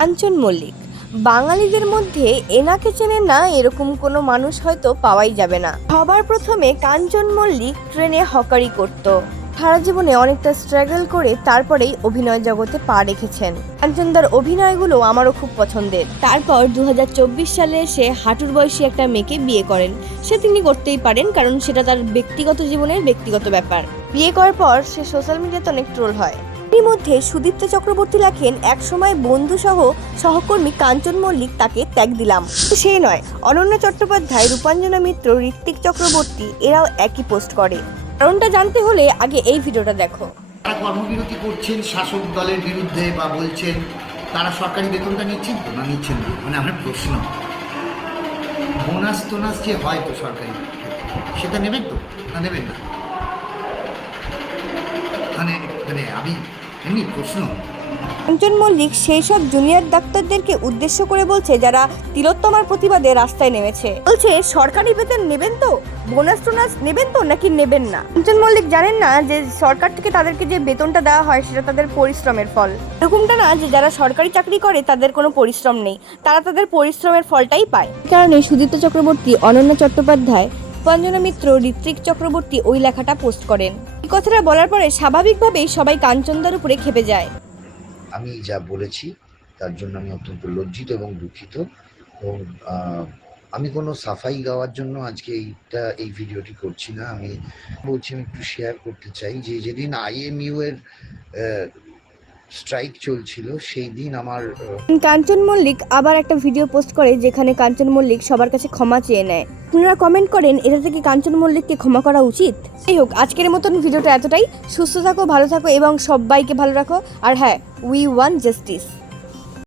কাঞ্চন মল্লিক বাঙালিদের মধ্যে এনাকে চেনেন না এরকম কোনো মানুষ হয়তো পাওয়াই যাবে না। সবার প্রথমে কাঞ্চন মল্লিক ট্রেনে হকারি করত। সারা জীবনে অনেকটা স্ট্রাগল করে তারপরেই অভিনয় জগতে পা রেখেছেন। কাঞ্চনদার অভিনয়গুলো আমারও খুব পছন্দের। তারপর 2024 সালে সে হাঁটুর বয়সী একটা মেয়েকে বিয়ে করেন। সে তিনি করতেই পারেন, কারণ সেটা তার ব্যক্তিগত জীবনের ব্যক্তিগত ব্যাপার। বিয়ে করার পর সে সোশ্যাল মিডিয়াতে অনেক ট্রোল হয়। এর মধ্যে সুদীপ্ত চক্রবর্তী লেখেন, একসময় বন্ধু সহ সহকর্মী কাঞ্চন মল্লিক তাকে ত্যাগ দিলাম। সে নয়, অনন্যা চট্টোপাধ্যায়, রূপাঞ্জনা মিত্র, ঋত্বিক চক্রবর্তী এরাও একই পোস্ট করে। কারণটা জানতে হলে আগে এই ভিডিওটা দেখো। তারা কর্মবিরতি করছেন শাসক দলের বিরুদ্ধে বা বলছেন তারা সরকারি বেতনটা নিচ্ছেন তো না নিচ্ছেন না, মানে আমার প্রশ্ন বোনাস টোনাস যে হয় তো সরকারি সেটা নেবেন তো না নেবেন না, মানে মানে আমি এমনি প্রশ্ন। কাঞ্চন মল্লিক সেই সব জুনিয়র ডাক্তারদেরকে উদ্দেশ্য করে বলছে যারা তিলোত্তমার প্রতিবাদে রাস্তায় নেমেছে। বলছে সরকারি বেতন নেবেন তো, বোনাস টোনাস নেবেন তো নাকি নেবেন না। কাঞ্চন মল্লিক জানেন না যে সরকার থেকে তাদেরকে যে বেতনটা দেওয়া হয় সেটা তাদের পরিশ্রমের ফল। এরকমটা না যে যারা সরকারি চাকরি করে তাদের কোনো পরিশ্রম নেই, তারা তাদের পরিশ্রমের ফলটাই পায়। এই কারণে সুদীপ্ত চক্রবর্তী, অনন্যা চট্টোপাধ্যায়, রূপাঞ্জনা মিত্র, ঋত্বিক চক্রবর্তী ওই লেখাটা পোস্ট করেন। এই কথাটা বলার পরে স্বাভাবিকভাবেই সবাই কাঞ্চনদার উপরে ক্ষেপে যায়। আমি যা বলেছি তার জন্য আমি অত্যন্ত লজ্জিত এবং দুঃখিত, এবং আমি কোনো সাফাই গাওয়ার জন্য আজকে এই ভিডিওটি করছি না। আমি বলছি, আমি একটু শেয়ার করতে চাই যে যেদিন IMU এর স্ট্রাইক চলছিল সেই দিন আমার কাঞ্চন মল্লিক আবার একটা ভিডিও পোস্ট করে যেখানে কাঞ্চন মল্লিক সবার কাছে ক্ষমা চেয়ে নেয়। আপনারা কমেন্ট করেন এটা থেকে কাঞ্চন মল্লিককে ক্ষমা করা উচিত। যাই হোক, আজকের মতন ভিডিওটা এতটাই। সুস্থ থাকো, ভালো থাকো এবং সবাইকে ভালো রাখো। আর হ্যাঁ, উই ওয়ান্ট জাস্টিস।